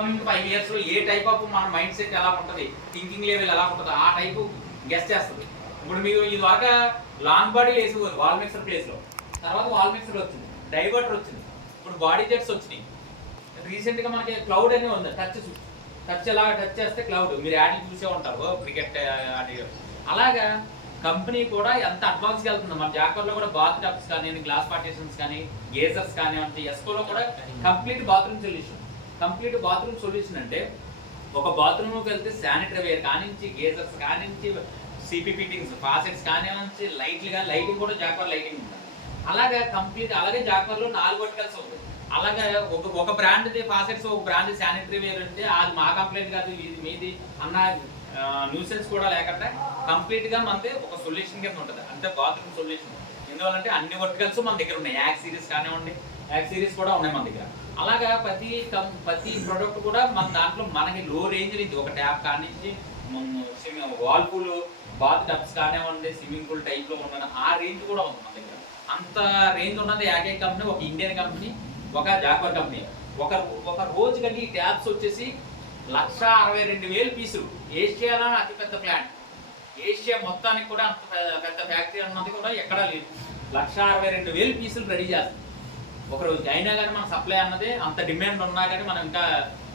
Coming 5 years లో ఏ type of మన mind set ఎలా ఉంటుంది, థింకింగ్ లెవెల్ ఎలా ఉంటుంది, ఆ టైపు గెస్ట్ చేస్తుంది. ఇప్పుడు మీరు ఇది వరకు లాంగ్ బాడీ వేసేవారు వాల్ మిక్సర్ ప్లేస్లో, తర్వాత వాల్ మిక్సర్ వచ్చింది, డైవర్టర్ వచ్చింది, ఇప్పుడు బాడీ జెట్స్ వచ్చినాయి. రీసెంట్గా మనకి క్లౌడ్ అనేది ఉంది, టచ్ ఎలా టచ్ చేస్తే క్లౌడ్, మీరు యాడ్లు చూసే ఉంటారు క్రికెట్ అది. అలాగా కంపెనీ కూడా ఎంత అడ్వాన్స్గా వెళ్తుంది. మన జాకర్లో కూడా బాత్ టబ్స్ కానీ, గ్లాస్ పార్టీషన్స్ కానీ, గేజర్స్ కానివ్వండి, ఎస్కోలో కూడా కంప్లీట్ బాత్రూమ్ సొల్యూషన్ అంటే ఒక బాత్రూమ్కి వెళ్తే శానిటరీ వేర్ కానించి, గేజర్స్ కానించి, సిపి ఫిట్టింగ్స్, ఫాసెట్స్ కానించి, లైటింగ్ కూడా జాక్వర్ లైటింగ్ ఉంటుంది. అలాగే కంప్లీట్, అలాగే జాక్వర్లో 4 వర్టికల్స్ ఉంది. అలాగే ఒక బ్రాండ్ ఫాసెట్స్, ఒక బ్రాండ్ శానిటరీ వేర్ అంటే అది మా కంప్లైంట్ కాదు, ఇది మీది అన్న న్యూసెన్స్ కూడా లేకుండా కంప్లీట్గా మనది ఒక సొల్యూషన్ కింద ఉంటుంది. అంటే బాత్రూమ్ సొల్యూషన్ ఎందువల్లంటే అన్ని వర్టికల్స్ మన దగ్గర ఉన్నాయి. యాక్ సిరీస్ కానివ్వండి, యాక్ సిరీస్ కూడా ఉన్నాయి మన దగ్గర. అలాగా ప్రతి ప్రోడక్ట్ కూడా మన దాంట్లో మనకి లో రేంజ్ నుంచి ఒక ట్యాప్ కానించి, వాల్ పూల్, బాత్ టబ్స్ కానివ్వండి, స్విమ్మింగ్ పూల్ టైప్లో ఉన్న ఆ రేంజ్ కూడా ఉంది మన దగ్గర. అంత రేంజ్ ఉన్నది ఏకైక కంపెనీ ఒక ఇండియన్ కంపెనీ, ఒక జాక్వర్ కంపెనీ. ఒక రోజు కంటే ఈ ట్యాబ్స్ వచ్చేసి 1,62,000 పీసులు. ఏషియాలోనే అతిపెద్ద ప్లాంట్, ఏషియా మొత్తానికి కూడా అంత పెద్ద ఫ్యాక్టరీ అన్నది కూడా ఎక్కడా లేదు. 1,62,000 పీసులు రెడీ చేస్తుంది ఒక రోజు. అయినా కానీ మన సప్లై అన్నది అంత డిమాండ్ ఉన్నా కానీ మనం ఇంకా.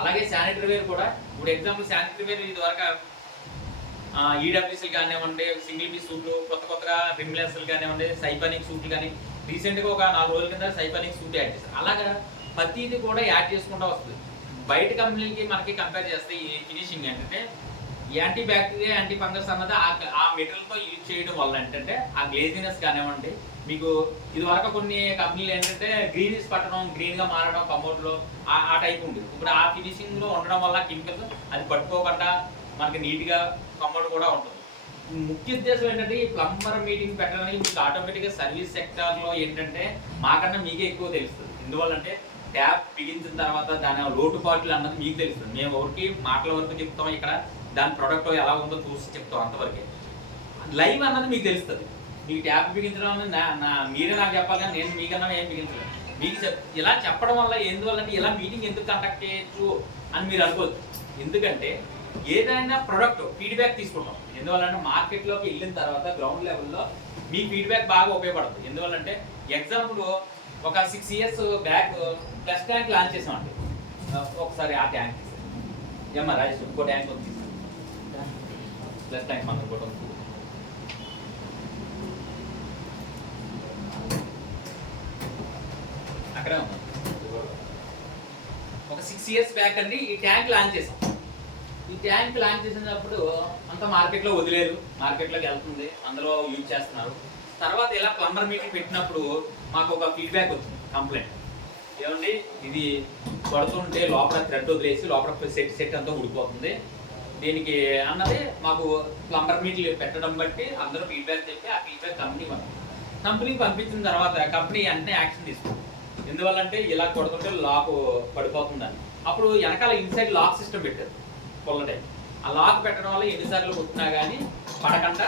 అలాగే శానిటరీ వేర్ కూడా, ఇప్పుడు ఎగ్జాంపుల్ శానిటరీ వేర్ ఇది వరకు ఈడబ్ల్యూసీలు కానివ్వండి, సింగిల్ పీస్ సూట్లు, కొత్తగా రిమ్లెస్లు కానివ్వండి, సైపానిక్ సూట్లు కానీ, రీసెంట్గా ఒక 4 రోజుల కింద సైపానిక్ సూట్ యాడ్ చేస్తారు. అలాగా ప్రతిది కూడా యాడ్ చేసుకుంటూ వస్తుంది. బయట కంపెనీలకి మనకి కంపేర్ చేస్తే ఈ ఫినిషింగ్ ఏంటంటే యాంటీ బ్యాక్టీరియా, యాంటీ ఫంగస్ అన్నది ఆ మెటీరియల్తో యూజ్ చేయడం వల్ల ఏంటంటే ఆ గ్లేజినెస్ కానివ్వండి, మీకు ఇది వరకు కొన్ని కంపెనీలు ఏంటంటే గ్రీనిష్ పట్టడం, గ్రీన్గా మారడం కమోడ్లో ఆ టైప్ ఉంది. ఇప్పుడు ఆ ఫినిషింగ్లో ఉండడం వల్ల కెమికల్స్ అది పట్టుకోకుండా మనకి నీట్గా కమోడ్ కూడా ఉంటుంది. ముఖ్య ఉద్దేశం ఏంటంటే ఈ ప్లంబర్ మీటింగ్ పెట్టడానికి మీకు ఆటోమేటిక్గా సర్వీస్ సెక్టార్లో ఏంటంటే మాకన్నా మీకే ఎక్కువ తెలుస్తుంది. ఎందువల్లంటే ట్యాప్ బిగించిన తర్వాత దాని లోటుపాట్లు అన్నది మీకు తెలుస్తుంది. మేము ఎవరికి మాటల వరకు చెప్తాం, ఇక్కడ దాని ప్రోడక్ట్ ఎలా ఉందో చూసి చెప్తాం అంతవరకే. లైవ్ అన్నది మీకు తెలుస్తుంది. మీకు ట్యాప్ బిగించడం మీరే నాకు చెప్పాలి కానీ నేను మీకన్నా ఏం బిగించలేదు. మీకు ఇలా చెప్పడం వల్ల ఎందువల్లంటే ఇలా మీటింగ్ ఎందుకు కండక్ట్ చేయొచ్చు అని మీరు అనుకోవచ్చు. ఎందుకంటే ఏదైనా ప్రొడక్ట్ ఫీడ్బ్యాక్ తీసుకుంటాం. ఎందువల్లంటే మార్కెట్లోకి వెళ్ళిన తర్వాత గ్రౌండ్ లెవెల్లో మీ ఫీడ్బ్యాక్ బాగా ఉపయోగపడుతుంది. ఎందువల్లంటే ఎగ్జాంపుల్ ఒక 6 years back plus tank launch చేసామండి. ఒకసారి ఆ ట్యాంక్ ఏమన్నా రాజేష్ ఇంకో ట్యాంక్ ఉంది, ప్లస్ ట్యాంక్ మన ఇంకోటి ఉంది, అక్కడే ఉంది. ఒక 6 years బ్యాక్ అండి ఈ ట్యాంక్ లాంచ్ చేసాం. ఈ ట్యాంక్ లాంచ్ చేసినప్పుడు అంతా మార్కెట్లో వదిలేరు, మార్కెట్లోకి వెళ్తుంది, అందులో యూజ్ చేస్తున్నారు. తర్వాత ఇలా ప్లంబర్ మీటింగ్ పెట్టినప్పుడు మాకు ఒక ఫీడ్బ్యాక్ వచ్చింది, కంప్లైంట్. ఏమండి ఇది పడుతుంటే లోపల థ్రెడ్ వదిలేసి లోపల సెట్ అంతా ఊడిపోతుంది దీనికి అన్నది మాకు ప్లంబర్ మీట్లు పెట్టడం బట్టి అందరూ ఫీడ్బ్యాక్ చెప్పి ఆ ఫీడ్బ్యాక్ కంపెనీకి పంపించిన తర్వాత కంపెనీ వెంటనే యాక్షన్ తీసుకుంది. ఎందువల్లంటే ఇలా కొడుతుంటే లాక్ పడిపోతుందని. అప్పుడు వెనకాల ఇన్సైడ్ లాక్ సిస్టమ్ పెట్టారు పొల్ల టైప్. ఆ లాక్ పెట్టడం వల్ల ఎన్నిసార్లు కొట్టినా కానీ పడకుండా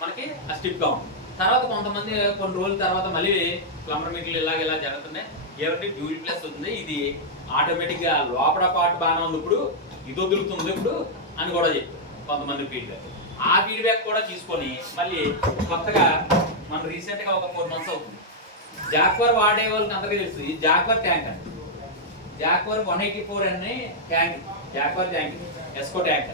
మనకి ఆ స్టిప్గా ఉంది. తర్వాత కొంతమంది కొన్ని రోజుల తర్వాత మళ్ళీ ప్లంబర్ మీట్లు ఇలా జరుగుతున్నాయి. ఏమంటే డ్యూల్ ప్లస్ ఉంది, ఇది ఆటోమేటిక్గా లోపల పాటు బాగానే ఉంది, ఇప్పుడు ఇది వదులుతుంది ఇప్పుడు అని కూడా చెప్పారు కొంతమంది ఫీడ్బ్యాక్. ఆ ఫీడ్బ్యాక్ కూడా తీసుకొని మళ్ళీ కొత్తగా మనం రీసెంట్గా ఒక 4 months అవుతుంది జాక్వర్ వాడే వాళ్ళకి అందరికీ తెలుసు. ఈ జాక్వర్ ట్యాంక్ అండి, జాక్వర్ 184 అనే ట్యాంక్, జాక్వర్ ట్యాంక్ ఎస్కో ట్యాంక్.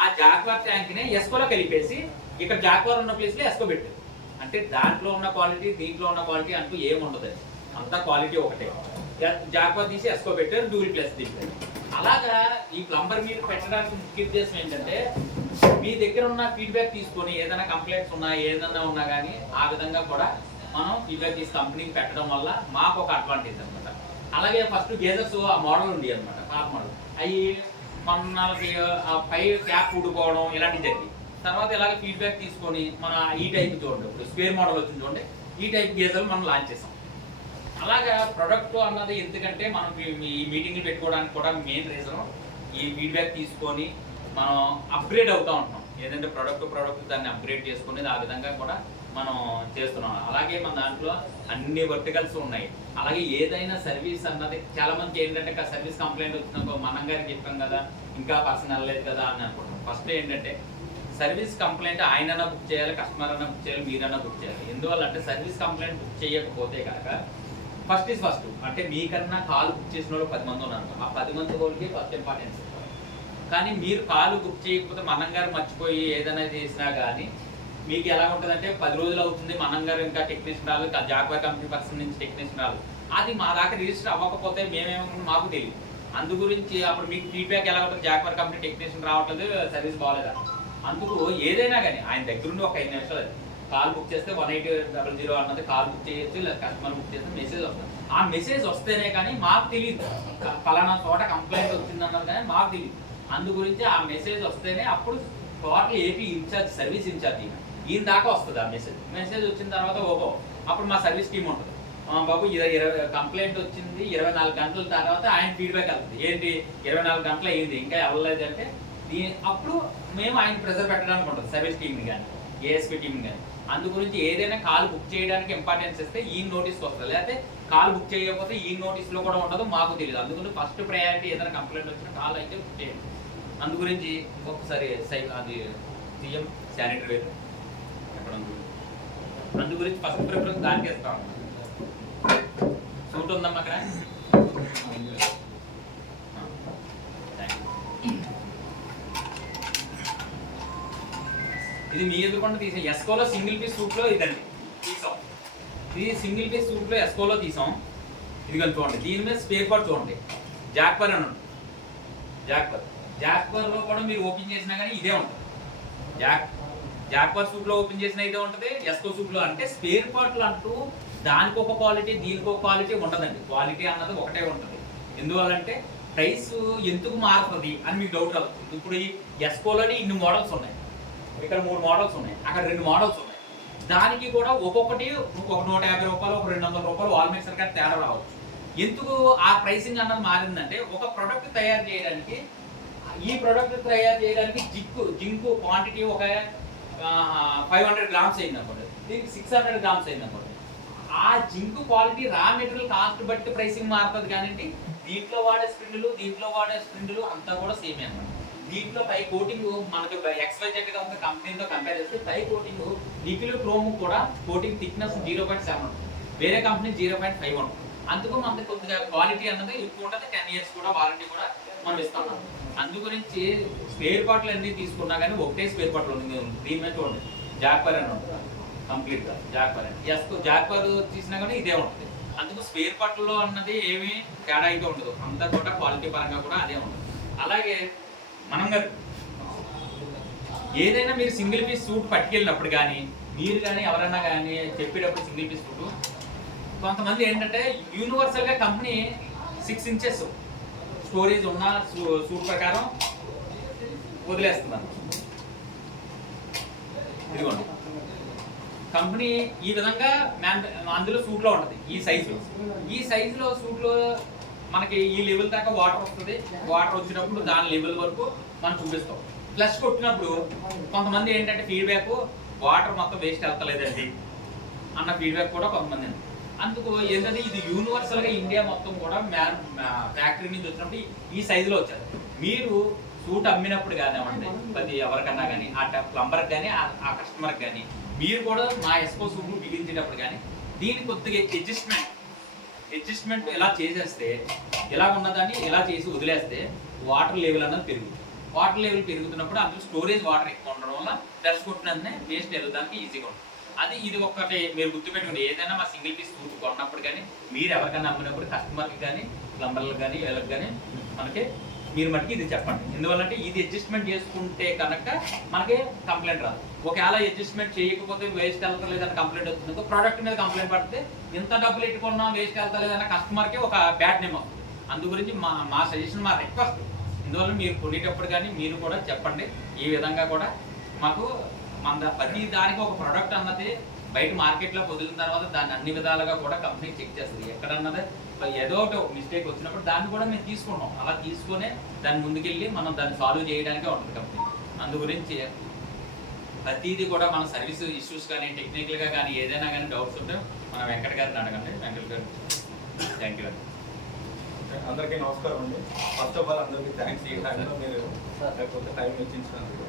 ఆ జాక్వర్ ట్యాంక్ని ఎస్కోలో కలిపేసి ఇక్కడ జాక్వర్ ఉన్న ప్లేస్లో ఎస్కో పెట్టారు. అంటే దాంట్లో ఉన్న క్వాలిటీ దీంట్లో ఉన్న క్వాలిటీ అంటూ ఏముండదు, అంతా క్వాలిటీ ఒకటే. జాక్వర్ తీసి ఎస్కో పెట్టారు, డ్యూల్ ప్లస్ తీసారు. అలాగా ఈ ప్లంబర్ మీరు పెట్టడానికి ముఖ్య ఉద్దేశం ఏంటంటే మీ దగ్గర ఉన్న ఫీడ్బ్యాక్ తీసుకొని ఏదైనా కంప్లైంట్స్ ఉన్నా ఏదైనా ఉన్నా కానీ ఆ విధంగా కూడా మనం ఫీడ్బ్యాక్ తీసి కంపెనీకి పెట్టడం వల్ల మాకు ఒక అడ్వాంటేజ్ అనమాట. అలాగే ఫస్ట్ గేజర్స్ ఆ మోడల్ ఉంది అనమాట, పాత మోడల్. అవి మనకి ఆ పై క్యాప్ ఊడిపోవడం ఇలాంటివి జరిగింది. తర్వాత ఇలాగ ఫీడ్బ్యాక్ తీసుకొని మన ఈ టైప్ చూడండి, ఇప్పుడు స్క్వేర్ మోడల్ వచ్చింది చూడండి, ఈ టైప్ గేజర్లు మనం లాంచ్ చేసాం. అలాగా ప్రొడక్ట్ అన్నది ఎందుకంటే మనం ఈ మీటింగ్లు పెట్టుకోవడానికి కూడా మెయిన్ రీజన్ ఈ ఫీడ్బ్యాక్ తీసుకొని మనం అప్గ్రేడ్ అవుతూ ఉంటాం. ఏదంటే ప్రొడక్ట్ దాన్ని అప్గ్రేడ్ చేసుకునేది ఆ విధంగా కూడా మనం చేస్తున్నాం. అలాగే మన దాంట్లో అన్ని వర్టికల్స్ ఉన్నాయి. అలాగే ఏదైనా సర్వీస్ అన్నది చాలా మందికి ఏంటంటే సర్వీస్ కంప్లైంట్ వచ్చినాక మనం గారికి చెప్పాం కదా ఇంకా పర్సన్ వెళ్ళలేదు కదా అని అనుకుంటాం. ఫస్ట్ ఏంటంటే సర్వీస్ కంప్లైంట్ ఆయనన్నా బుక్ చేయాలి, కస్టమర్ అన్నా బుక్ చేయాలి, మీరన్నా బుక్ చేయాలి. ఎందువల్ల అంటే సర్వీస్ కంప్లైంట్ బుక్ చేయకపోతే కనుక ఫస్ట్ అంటే మీకన్నా కాల్ బుక్ చేసిన వాళ్ళు 10 మంది ఉన్నారు. ఆ 10 మంది వాళ్ళకి ఫస్ట్ ఇంపార్టెన్స్. కానీ మీరు కాల్ బుక్ చేయకపోతే మనం గారు మర్చిపోయి ఏదైనా చేసినా కానీ మీకు ఎలా ఉంటుందంటే 10 రోజులు అవుతుంది, మనం గారు ఇంకా టెక్నీషియన్ రాలేదు, జాగ్వార్ కంపెనీ పర్సన్ నుంచి టెక్నీషియన్ రాలేదు, అది మా దాకా రిజిస్టర్ అవ్వకపోతే మేమేమనుకుంటాం మాకు తెలియదు. అందు గురించి అప్పుడు మీకు ఫీడ్బ్యాక్ ఎలా ఉంటుంది, జాగ్వార్ కంపెనీ టెక్నీషియన్ రావట్లేదు, సర్వీస్ బాగాలేదా. అందుకు ఏదైనా కానీ ఆయన దగ్గరుండి ఒక 5 నిమిషాలు కాల్ బుక్ చేస్తే 1800 అన్నది కాల్ బుక్ చేయొచ్చు, లేదా కస్టమర్ బుక్ చేస్తే మెసేజ్ వస్తుంది. ఆ మెసేజ్ వస్తేనే కానీ మాకు తెలియదు ఫలానా చోట కంప్లైంట్ వచ్చింది అన్నది కానీ మాకు తెలియదు. అందు గురించి ఆ మెసేజ్ వస్తేనే అప్పుడు total AP incharge service incharge ఈయన దాకా వస్తుంది. ఆ మెసేజ్ వచ్చిన తర్వాత ఓహో అప్పుడు మా సర్వీస్ టీమ్ ఉంటుంది, బాబు 20 కంప్లైంట్ వచ్చింది, 24 గంటల తర్వాత ఆయన ఫీడ్బ్యాక్ వెళ్తుంది. ఏంటి 24 గంటలు అయ్యింది ఇంకా వెళ్ళలేదు అంటే అప్పుడు మేము ఆయన ప్రెజర్ పెట్టడానికి ఉంటుంది సర్వీస్ టీమ్ని కానీ ఏఎస్పీ టీమ్ కానీ. అందు గురించి ఏదైనా కాల్ బుక్ చేయడానికి ఇంపార్టెన్స్ ఇస్తే ఈ నోటీస్కి వస్తుంది, లేకపోతే కాల్ బుక్ చేయకపోతే ఈ నోటీస్లో కూడా ఉండదు, మాకు తెలియదు. అందుకని ఫస్ట్ ప్రయారిటీ ఏదైనా కంప్లైంట్ వచ్చినా కాల్ అయితే బుక్ చేయండి. అందు గురించి ఇంకొకసారి అది సీఎం శానిటరీ వేర్ ఎక్కడ అందు గురించి ఫస్ట్ ప్రిఫరెన్స్ దానికి ఇస్తాం. సూట్ ఉందమ్మా అక్కడ. ఇది మీ ఎదురుకుండా తీసాం ఎస్కోలో సింగిల్ పీస్ సూట్లో ఇదండి తీసాం. ఇది సింగిల్ పీస్ సూట్లో ఎస్కోలో తీసాం. ఇది కానీ చూడండి, దీని మీద స్పేర్ పార్ట్ చూడండి, జాక్పర్ అని ఉంటుంది. జాక్పర్లో కూడా మీరు ఓపెన్ చేసినా కానీ ఇదే ఉంటుంది. జాక్పర్ సూట్లో ఓపెన్ చేసినా ఇదే ఉంటుంది. ఎస్కో సూట్లో అంటే స్పేర్ పార్ట్లు అంటూ దానికి ఒక క్వాలిటీ దీనికి ఒక క్వాలిటీ ఉండదండి. క్వాలిటీ అన్నది ఒకటే ఉంటుంది. ఎందువల్లంటే ప్రైస్ ఎందుకు మారుతుంది అని మీకు డౌట్ రావచ్చు. ఇప్పుడు ఈ ఎస్కోలోని ఇన్ని మోడల్స్ ఉన్నాయి, ఇక్కడ 3 మోడల్స్ ఉన్నాయి, అక్కడ 2 మోడల్స్ ఉన్నాయి. దానికి కూడా ఒక్కొక్కటి ఒక 150 రూపాయలు, ఒక 200 రూపాయలు వాల్ మిక్సర్ కానీ తేడా రావచ్చు. ఎందుకు ఆ ప్రైసింగ్ అన్నది మారిందంటే ఒక ప్రోడక్ట్ తయారు చేయడానికి ఈ ప్రోడక్ట్ తయారు చేయడానికి జింకు క్వాంటిటీ ఒక 500 గ్రామ్స్ అయింది అనుకోండి, దీనికి 600 గ్రామ్స్ అయింది అనుకోండి. ఆ zinc quality raw material cost బట్టి ప్రైసింగ్ మారుతుంది. కానీ దీంట్లో వాడే స్ప్రిండ్లు అంతా కూడా సేమే అన్నమాట. దీంట్లో పై కోటింగ్ మనకు XYZ కంపెనీతో కంపేర్ చేస్తే పై కోటింగ్ నికిల్ క్రోమ్ కూడా కోటింగ్ థిక్నెస్ 0.7 ఉంటుంది, వేరే కంపెనీ 0.5 ఉంటుంది. అందుకు మనకి కొద్దిగా క్వాలిటీ అన్నది ఎక్కువ ఉంటుంది. 10 years కూడా వారంటీ కూడా మనం ఇస్తాం. అందు గురించి స్పేర్ పార్ట్లు అన్ని తీసుకున్నా కానీ ఒకటే స్పేర్ పార్ట్లు ఉంది. దీని మీద చూడండి జాక్పర్ అని ఉంటుంది కంప్లీట్గా, జాక్పర్ తీసినా కానీ ఇదే ఉంటుంది. అందుకు స్పేర్ పార్ట్లో అన్నది ఏమి తేడా అయితే ఉండదు, అంతా కూడా క్వాలిటీ పరంగా కూడా అదే ఉంటుంది. అలాగే మనం గారు ఏదైనా మీరు సింగిల్ పీస్ సూట్ పట్టుకెళ్ళినప్పుడు కానీ మీరు కానీ ఎవరైనా కానీ చెప్పేటప్పుడు సింగిల్ పీస్ సూట్ కొంతమంది ఏంటంటే యూనివర్సల్గా కంపెనీ 6 inches స్టోరేజ్ ఉన్న సూట్ ప్రకారం వదిలేస్తున్నాను. ఇదిగోండి కంపెనీ ఈ విధంగా అందులో సూట్లో ఉంటుంది. ఈ సైజులో సూట్లో మనకి ఈ లెవెల్ దాకా వాటర్ వస్తుంది. వాటర్ వచ్చినప్పుడు దాని లెవెల్ వరకు మనం చూపిస్తాం. ఫ్లష్ కొట్టినప్పుడు కొంతమంది ఏంటంటే ఫీడ్బ్యాక్ వాటర్ మొత్తం వేస్ట్ వెళ్తలేదండి అన్న ఫీడ్బ్యాక్ కూడా కొంతమంది. అందుకు ఏంటంటే ఇది యూనివర్సల్గా ఇండియా మొత్తం కూడా ఫ్యాక్టరీ నుంచి వచ్చినప్పుడు ఈ సైజులో వచ్చారు. మీరు సూట్ అమ్మినప్పుడు కానివ్వండి ప్రతి ఎవరికన్నా కానీ ఆ ప్లంబర్కి కానీ ఆ కస్టమర్కి కానీ మీరు కూడా మా ఎస్కో సూట్ బిగించేటప్పుడు కానీ దీని కొద్దిగా అడ్జస్ట్మెంట్ ఎలా చేసేస్తే ఇలా ఉన్నదాన్ని ఇలా చేసి వదిలేస్తే వాటర్ లెవెల్ అన్నది పెరుగుతుంది. వాటర్ లెవెల్ పెరుగుతున్నప్పుడు అందులో స్టోరేజ్ వాటర్ ఎక్కువ ఉండడం వల్ల ఫ్లష్ కొట్టినందునే వేస్ట్ వెళ్ళడానికి ఈజీగా ఉంటుంది. ఇది ఒక్కటి మీరు గుర్తుపెట్టుకోండి. ఏదైనా మా సింగిల్ పీస్ సూట్ కొన్నప్పుడు కానీ మీరు ఎవరికైనా అమ్మినప్పుడు కస్టమర్కి కానీ ప్లంబర్లకు కానీ వీళ్ళకి కానీ మనకి మీరు మటుకు ఇది చెప్పండి. ఎందువల్లంటే ఇది అడ్జస్ట్మెంట్ చేసుకుంటే కనుక మనకి కంప్లైంట్ రాదు. ఒకవేళ అడ్జస్ట్మెంట్ చేయకపోతే వేస్ట్ వెళ్తలేదని కంప్లైంట్ వస్తుంది. ప్రోడక్ట్ మీద కంప్లైంట్ పడితే ఇంత డబ్బులు ఎట్టుకున్నా వేస్ట్ వెళ్తలేదన్న కస్టమర్కి ఒక బ్యాడ్ నేమ్ వస్తుంది. అందు గురించి మా సజెషన్, మా రిక్వెస్ట్, ఇందువల్ల మీరు కొనేటప్పుడు కానీ మీరు కూడా చెప్పండి. ఈ విధంగా కూడా మాకు ప్రతి దానికి ఒక ప్రోడక్ట్ అన్నది బయట మార్కెట్లో వదిలిన తర్వాత దాన్ని అన్ని విధాలుగా కూడా కంపెనీ చెక్ చేస్తుంది. ఎక్కడన్నది ఏదో ఒక మిస్టేక్ వచ్చినప్పుడు దాన్ని కూడా మేము తీసుకుంటాం. అలా తీసుకునే దాన్ని ముందుకెళ్ళి మనం దాన్ని సాల్వ్ చేయడానికే ఉంటుంది కంపెనీ. అందు గురించి ప్రతిదీ కూడా మన సర్వీస్ ఇష్యూస్ కానీ టెక్నికల్గా కానీ ఏదైనా కానీ డౌట్స్ ఉంటే మన వెంకట గారిని అడగండి. వెంకట గారు థ్యాంక్ యూ అండి. అందరికీ నమస్కారం అండి. ఫస్ట్ ఆఫ్ ఆల్ అందరికీ థ్యాంక్స్. ఈ టైంలో మీరు కొంత టైం ఇచ్చించినందుకు.